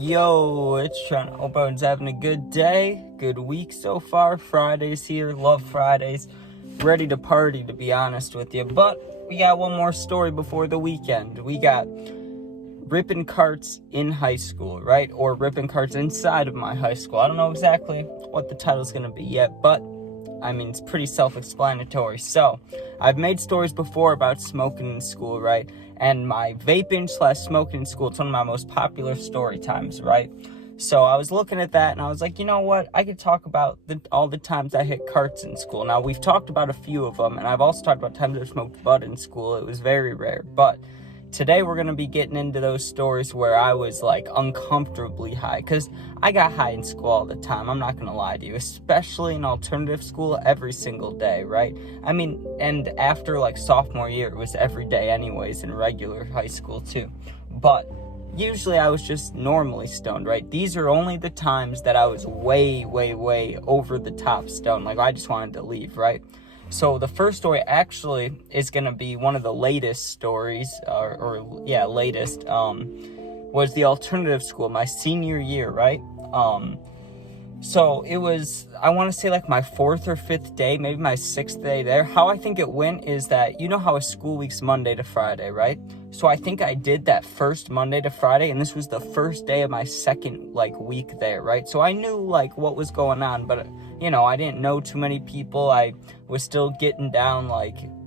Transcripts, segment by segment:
Yo, it's Trent. Hope everyone's having a good day, good week so far. Friday's here, love Fridays. Ready to party, to be honest with you. But we got one more story before the weekend. We got ripping carts in high school, right? Or ripping carts inside of my high school. I don't know exactly what the title's going to be yet, but I mean, it's pretty self-explanatory. So, I've made stories before about smoking in school, right? And my vaping/smoking in school, it's one of my most popular story times, right? So I was looking at that and I was like, you know what? I could talk about all the times I hit carts in school. Now, we've talked about a few of them, and I've also talked about times I smoked bud in school. It was very rare, but today we're going to be getting into those stories where I was like uncomfortably high, because I got high in school all the time. I'm not going to lie to you, especially in alternative school every single day, right? I mean, and after like sophomore year, it was every day anyways in regular high school too. But usually I was just normally stoned, right? These are only the times that I was way over the top stoned. Like I just wanted to leave, right? So the first story actually is going to be one of the latest stories, latest, was the alternative school, my senior year, right? So it was, I want to say like my 4th or 5th day, maybe my 6th day there. How I think it went is that, you know how a school week's Monday to Friday, right? So I think I did that first Monday to Friday, and this was the first day of my second week there, right? So I knew what was going on, but I didn't know too many people. I was still getting down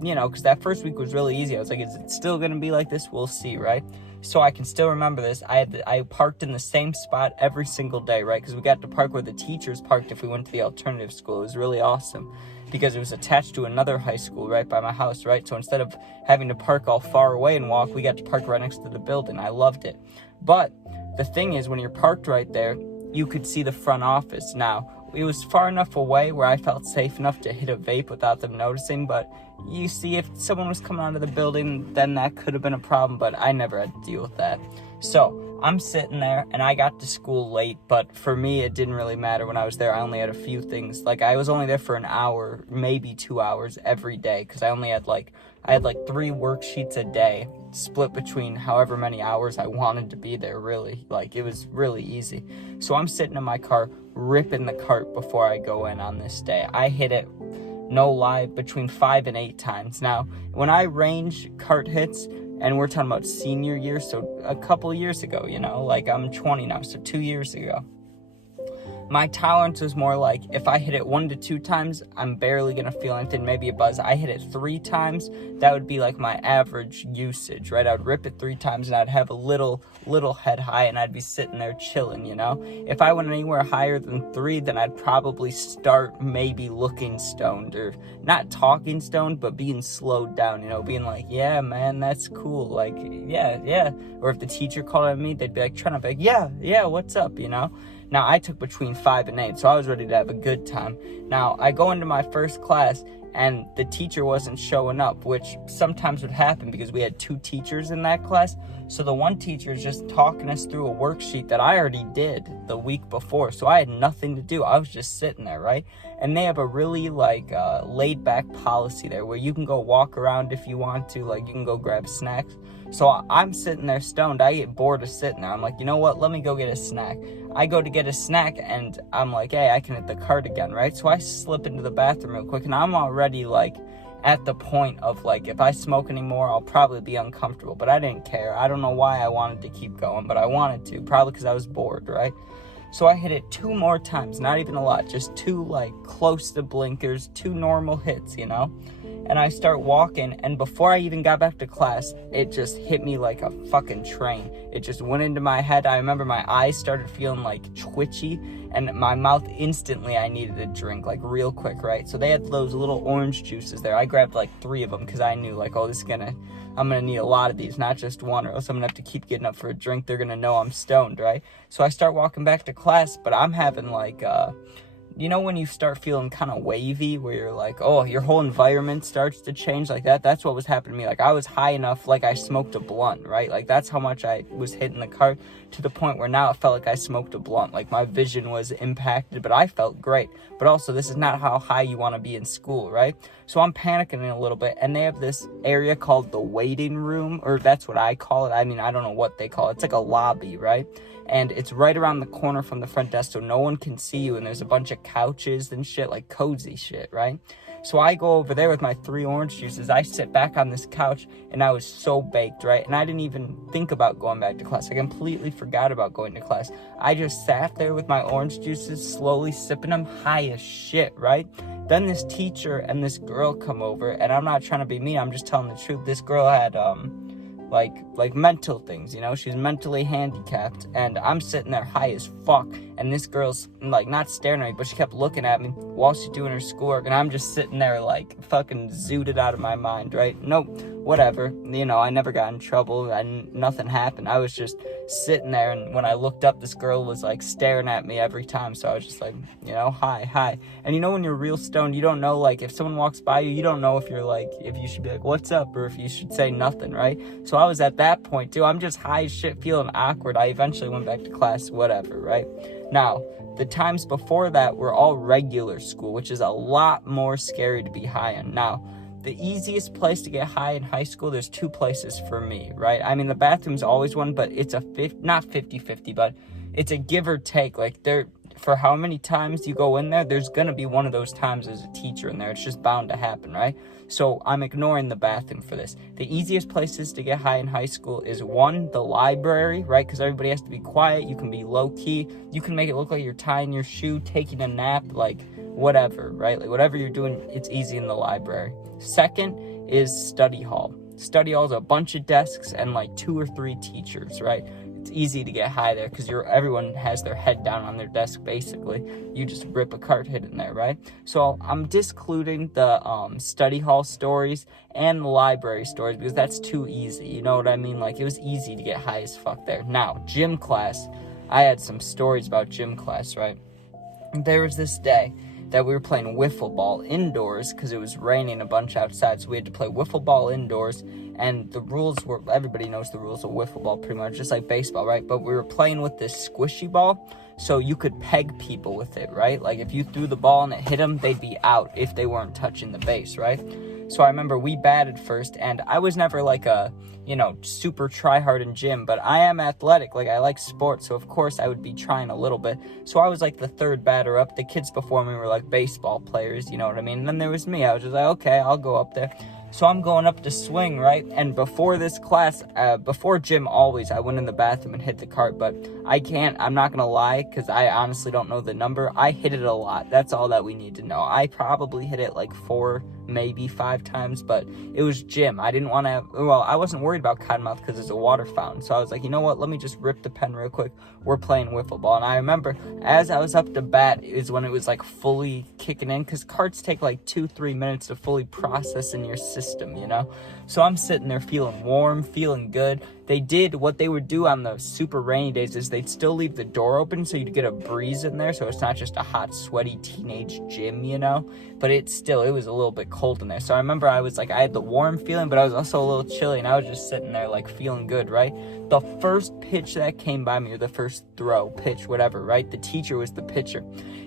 because that first week was really easy. I was like, is it still going to be like this? We'll see, right? So I can still remember this. I parked in the same spot every single day, right? Because we got to park where the teachers parked if we went to the alternative school. It was really awesome because it was attached to another high school right by my house, right? So instead of having to park all far away and walk, we got to park right next to the building. I loved it. But the thing is, when you're parked right there, you could see the front office. Now, it was far enough away where I felt safe enough to hit a vape without them noticing, but you see, if someone was coming out of the building, then that could have been a problem, but I never had to deal with that. So I'm sitting there, and I got to school late, but for me, it didn't really matter. When I was there, I only had a few things. I was only there for an hour, maybe 2 hours every day, because I only had 3 worksheets a day, split between however many hours I wanted to be there, really. It was really easy. So I'm sitting in my car, ripping the cart before I go in on this day. I hit it, no lie, between 5 and 8 times. Now, when I range cart hits, and we're talking about senior year, so a couple years ago, I'm 20 now, so 2 years ago, my tolerance was more like, if I hit it 1 to 2 times, I'm barely going to feel anything, maybe a buzz. I hit it 3 times, that would be my average usage, right? I would rip it 3 times, and I'd have a little head high, and I'd be sitting there chilling, If I went anywhere higher than 3, then I'd probably start maybe looking stoned, or not talking stoned, but being slowed down, being like, yeah, man, that's cool, yeah. Or if the teacher called on me, they'd be trying to be yeah, what's up, Now, I took between 5 and 8, so I was ready to have a good time. Now, I go into my first class, and the teacher wasn't showing up, which sometimes would happen because we had 2 teachers in that class. So the one teacher is just talking us through a worksheet that I already did the week before, so I had nothing to do. I was just sitting there, right? And they have a really, laid-back policy there where you can go walk around if you want to, you can go grab snacks. So I'm sitting there stoned. I get bored of sitting there. I'm like, you know what? Let me go get a snack. I go to get a snack, and I'm like, hey, I can hit the cart again, right? So I slip into the bathroom real quick, and I'm already, at the point of, if I smoke anymore, I'll probably be uncomfortable. But I didn't care. I don't know why I wanted to keep going, but I wanted to. Probably because I was bored, right? So I hit it 2 more times. Not even a lot. Just 2, close to blinkers. 2 normal hits, And I start walking, and before I even got back to class, it just hit me like a fucking train. It just went into my head. I remember my eyes started feeling twitchy, and my mouth instantly, I needed a drink, real quick, right? So they had those little orange juices there. I grabbed 3 of them because I knew I'm gonna need a lot of these, not just one, or else I'm gonna have to keep getting up for a drink. They're gonna know I'm stoned, right? So I start walking back to class, but I'm having when you start feeling kind of wavy, where you're your whole environment starts to change like that? That's what was happening to me. I was high enough, I smoked a blunt, right? That's how much I was hitting the cart, to the point where now it felt like I smoked a blunt. My vision was impacted, but I felt great. But also, this is not how high you want to be in school, right? So I'm panicking a little bit, and they have this area called the waiting room, or that's what I call it. I mean, I don't know what they call it. It's like a lobby, right? and it's right around the corner from the front desk, so no one can see you, and there's a bunch of couches and shit, like cozy shit, right? So I go over there with my 3 orange juices. I sit back on this couch, and I was so baked, right? And I didn't even think about going back to class. I completely forgot about going to class. I just sat there with my orange juices, slowly sipping them, high as shit, right? Then this teacher and this girl come over, and I'm not trying to be mean, I'm just telling the truth. This girl had, like mental things, you know, she's mentally handicapped, and I'm sitting there high as fuck, and this girl's, like, not staring at me, but she kept looking at me while she's doing her schoolwork, and I'm just sitting there, like, fucking zooted out of my mind, right? Nope, whatever, you know, I never got in trouble, and nothing happened. I was just sitting there, and when I looked up, this girl was, like, staring at me every time, so I was just like, you know, hi, and you know, when you're real stoned, you don't know, like, if someone walks by you, you don't know if you're, like, if you should be like, what's up, or if you should say nothing, right? So I was at that point, too. I'm just high as shit, feeling awkward. I eventually went back to class, whatever, right? Now, the times before that were all regular school, which is a lot more scary to be high in. Now, the easiest place to get high in high school, there's 2 places for me, right? I mean, the bathroom's always one, but it's a not 50-50, but it's a give or take. Like, for how many times you go in there, there's gonna be one of those times as a teacher in there. It's just bound to happen, right? So I'm ignoring the bathroom for this. The easiest places to get high in high school is 1, the library, right? Because everybody has to be quiet. You can be low key. You can make it look like you're tying your shoe, taking a nap, like whatever, right? Like whatever you're doing, it's easy in the library. Second is study hall. Study hall is a bunch of desks and like 2 or 3 teachers, right? It's easy to get high there because everyone has their head down on their desk, basically. You just rip a cart hit in there, right? So I'm discluding the study hall stories and the library stories because that's too easy, you know what I mean? Like, it was easy to get high as fuck there. Now, gym class. I had some stories about gym class, right? There was this day that we were playing wiffle ball indoors because it was raining a bunch outside, so we had to play wiffle ball indoors, and the rules were, everybody knows the rules of wiffle ball pretty much, just like baseball, right? But we were playing with this squishy ball, so you could peg people with it, right? Like, if you threw the ball and it hit them, they'd be out if they weren't touching the base, right? So I remember we batted first, and I was never like a, you know, super try-hard in gym, but I am athletic, like I like sports, so of course I would be trying a little bit. So I was like the 3rd batter up. The kids before me were like baseball players, you know what I mean? And then there was me. I was just like, okay, I'll go up there. So I'm going up to swing, right? And before this class, before gym always, I went in the bathroom and hit the cart, but I'm not gonna lie, because I honestly don't know the number. I hit it a lot. That's all that we need to know. I probably hit it like 4, maybe 5 times, but it was gym. I didn't want to, I wasn't worried about Cottonmouth because it's a water fountain. So I was like, you know what? Let me just rip the pen real quick. We're playing wiffle ball. And I remember as I was up to bat is when it was like fully kicking in, because carts take like 2-3 minutes to fully process in your system, you know? So I'm sitting there feeling warm, feeling good. They did what they would do on the super rainy days is they'd still leave the door open so you'd get a breeze in there, so it's not just a hot, sweaty teenage gym, you know? But it was a little bit cold in there. So I remember I had the warm feeling, but I was also a little chilly, and I was just sitting there like feeling good, right? The first pitch that came by me, or the first throw, pitch, whatever, right? The teacher was the pitcher.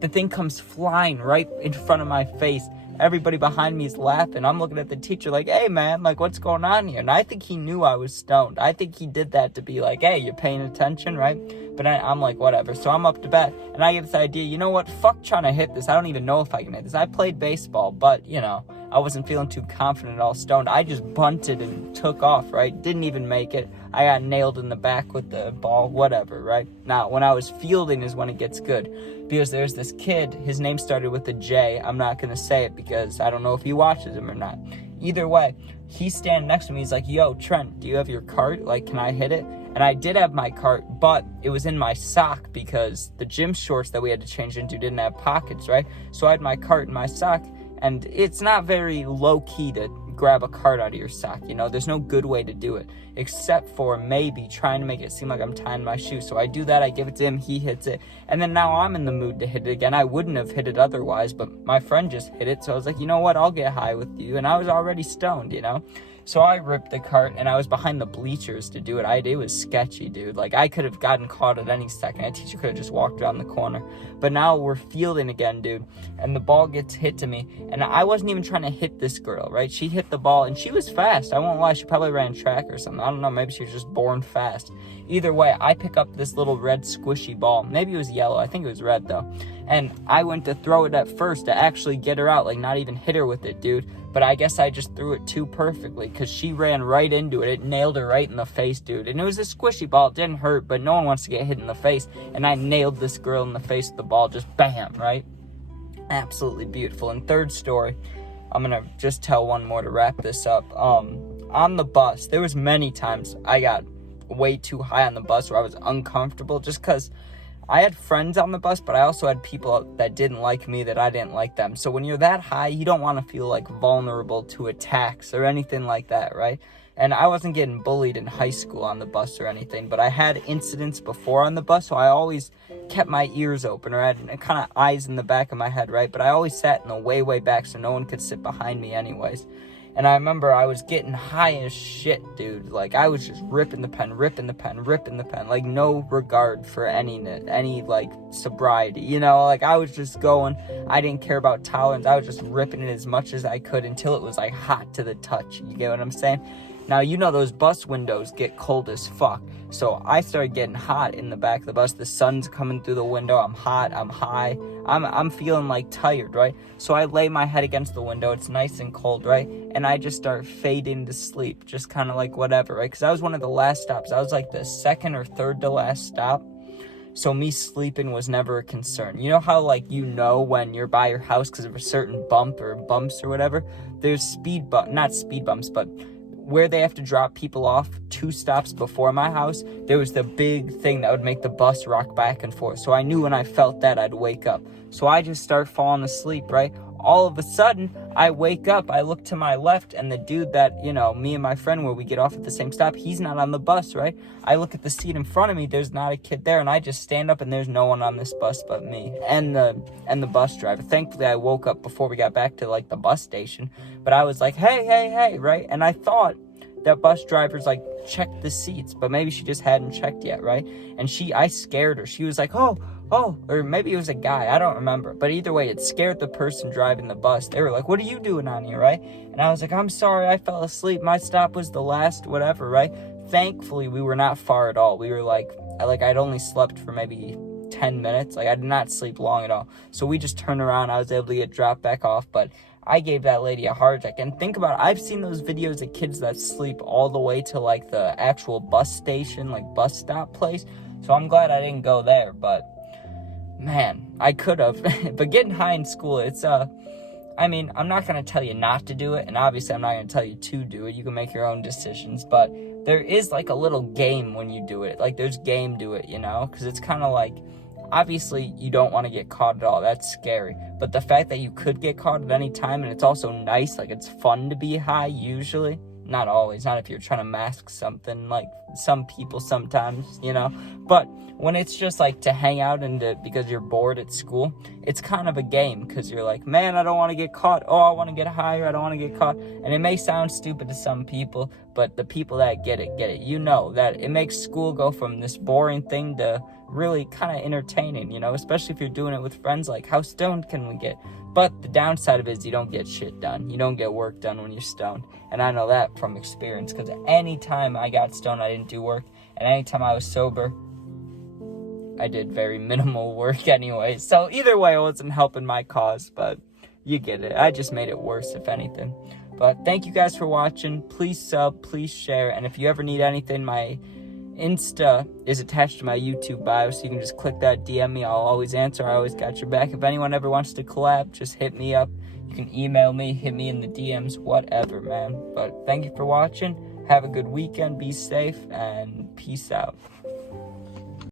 The thing comes flying right in front of my face. Everybody behind me is laughing. I'm looking at the teacher like, hey, man, like, what's going on here? And I think he knew I was stoned. I think he did that to be like, hey, you're paying attention, right? But I'm like, whatever. So I'm up to bat, and I get this idea, you know what? Fuck trying to hit this. I don't even know if I can hit this. I played baseball, but, you know, I wasn't feeling too confident at all, stoned. I just bunted and took off, right? Didn't even make it. I got nailed in the back with the ball, whatever, right? Now, when I was fielding is when it gets good, because there's this kid, his name started with a J. I'm not going to say it because I don't know if he watches him or not. Either way, he's standing next to me. He's like, yo, Trent, do you have your cart? Like, can I hit it? And I did have my cart, but it was in my sock because the gym shorts that we had to change into didn't have pockets, right? So I had my cart in my sock, and it's not very low-key to grab a cart out of your sock, you know? There's no good way to do it, except for maybe trying to make it seem like I'm tying my shoe. So I do that, I give it to him, he hits it, and then now I'm in the mood to hit it again. I wouldn't have hit it otherwise, but my friend just hit it, so I was like, you know what, I'll get high with you, and I was already stoned, you know? So I ripped the cart, and I was behind the bleachers to do it. It was sketchy, dude. Like, I could have gotten caught at any second. That teacher could have just walked around the corner. But now we're fielding again, dude, and the ball gets hit to me, and I wasn't even trying to hit this girl, right? She hit the ball, and she was fast. I won't lie. She probably ran track or something. I don't know. Maybe she was just born fast. Either way, I pick up this little red squishy ball. Maybe it was yellow. I think it was red, though. And I went to throw it at first to actually get her out, like not even hit her with it, dude. But I guess I just threw it too perfectly because she ran right into it. It nailed her right in the face, dude. And it was a squishy ball. It didn't hurt, but no one wants to get hit in the face. And I nailed this girl in the face with the ball, just bam, right? Absolutely beautiful. And third story, I'm going to just tell one more to wrap this up. On the bus, there was many times I got way too high on the bus where I was uncomfortable just because I had friends on the bus, but I also had people that didn't like me that I didn't like them. So when you're that high, you don't want to feel like vulnerable to attacks or anything like that, right? And I wasn't getting bullied in high school on the bus or anything, but I had incidents before on the bus, so I always kept my ears open or had kind of eyes in the back of my head, right? But I always sat in the way back so no one could sit behind me anyways. And I remember I was getting high as shit, dude. Like, I was just ripping the pen, like, no regard for any, like, sobriety, you know? Like, I was just going. I didn't care about tolerance. I was just ripping it as much as I could until it was, like, hot to the touch. You get what I'm saying? Now, you know those bus windows get cold as fuck. So I started getting hot in the back of the bus. The sun's coming through the window. I'm hot. I'm high. I'm feeling like tired, right? So I lay my head against the window. It's nice and cold, right? And I just start fading to sleep, just kind of like whatever, right? Because I was one of the last stops. I was like the second or third to last stop. So me sleeping was never a concern. You know how, like, you know when you're by your house because of a certain bump or bumps or whatever? There's not speed bumps, but where they have to drop people off 2 stops before my house, there was the big thing that would make the bus rock back and forth. So I knew when I felt that, I'd wake up. So I just start falling asleep, right? All of a sudden, I wake up, I look to my left, and the dude that, you know, me and my friend, where we get off at the same stop, he's not on the bus, right? I look at the seat in front of me, there's not a kid there, and I just stand up, and there's no one on this bus but me and the bus driver. Thankfully, I woke up before we got back to, like, the bus station, but I was like, hey, right? And I thought that bus driver's like, checked the seats, but maybe she just hadn't checked yet, right? And I scared her. She was like, oh, or maybe it was a guy, I don't remember. But either way, it scared the person driving the bus. They were like, what are you doing on here, right? And I was like, I'm sorry, I fell asleep. My stop was the last, whatever, right? Thankfully, we were not far at all. We were like I'd only slept for maybe 10 minutes. Like, I did not sleep long at all. So we just turned around. I was able to get dropped back off, but I gave that lady a heart attack. And think about it, I've seen those videos of kids that sleep all the way to, like, the actual bus station, like, bus stop place. So I'm glad I didn't go there, but man, I could have. But getting high in school, it's, I mean, I'm not going to tell you not to do it, and obviously I'm not going to tell you to do it. You can make your own decisions, but there is, like, a little game when you do it. Like, there's game to it, you know? Because it's kind of like, obviously, you don't want to get caught at all. That's scary. But the fact that you could get caught at any time, and it's also nice, like, it's fun to be high, usually. Not always. Not if you're trying to mask something, like some people sometimes, you know? But when it's just, like, to hang out because you're bored at school, it's kind of a game, because you're like, man, I don't want to get caught. Oh, I want to get higher. I don't want to get caught. And it may sound stupid to some people, but the people that get it. You know that it makes school go from this boring thing to really kind of entertaining, you know, especially if you're doing it with friends. Like, how stoned can we get? But the downside of it is you don't get shit done. You don't get work done when you're stoned. And I know that from experience, because anytime I got stoned, I didn't do work. And anytime I was sober, I did very minimal work anyway. So either way, it wasn't helping my cause, but you get it. I just made it worse, if anything. But thank you guys for watching. Please sub, please share. And if you ever need anything, my Insta is attached to my YouTube bio, so you can just click that, DM me. I'll always answer. I always got your back. If anyone ever wants to collab, just hit me up. You can email me, hit me in the DMs, whatever, man. But thank you for watching. Have a good weekend. Be safe, and peace out.